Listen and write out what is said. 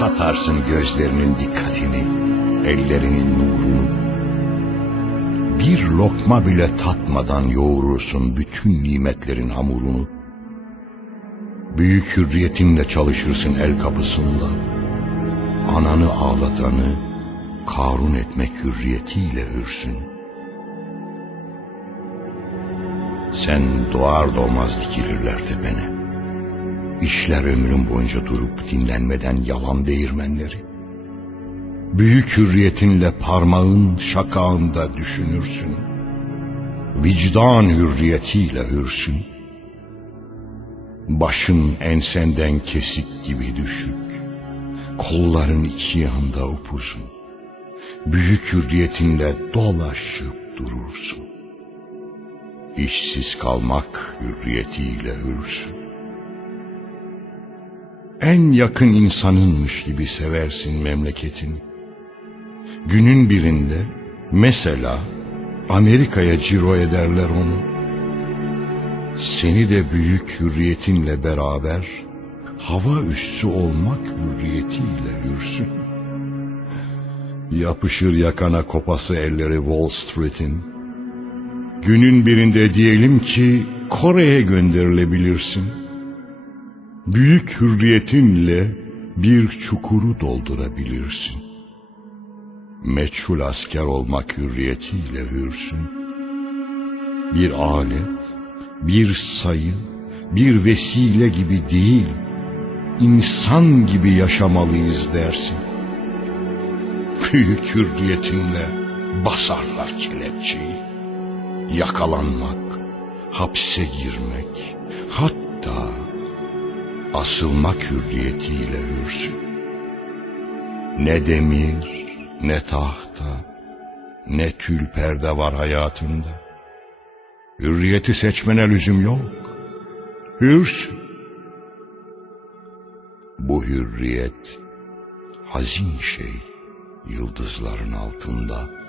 Satarsın gözlerinin dikkatini, ellerinin nurunu. Bir lokma bile tatmadan yoğurursun bütün nimetlerin hamurunu. Büyük hürriyetinle çalışırsın el kapısında. Ananı ağlatanı karun etmek hürriyetiyle hürsün. Sen doğar doğmaz dikilirler tepene. İşler ömrüm boyunca durup dinlenmeden yalan değirmenleri. Büyük hürriyetinle parmağın şakağında düşünürsün. Vicdan hürriyetiyle hürsün. Başın ensenden kesik gibi düşük. Kolların iki yanda upuzun. Büyük hürriyetinle dolaşıp durursun. İşsiz kalmak hürriyetiyle hürsün en yakın insanınmış gibi seversin memleketini. Günün birinde mesela Amerika'ya ciro ederler onu. Seni de büyük hürriyetinle beraber hava üssü olmak hürriyetiyle hürsün. Yapışır yakana kopası elleri Wall Street'in. Günün birinde diyelim ki Kore'ye gönderilebilirsin.'' Büyük hürriyetinle bir çukuru doldurabilirsin. Meçhul asker olmak hürriyetiyle hürsün. Bir alet, bir sayı, bir vesile gibi değil, insan gibi yaşamalıyız dersin. Büyük hürriyetinle basarlar kelepçeyi. Yakalanmak, hapse girmek, hatta asılmak hürriyetiyle hürsün. Ne demir, ne tahta, ne tül perde var hayatında. Hürriyeti seçmene lüzum yok. Hürsün. Bu hürriyet hazin şey yıldızların altında.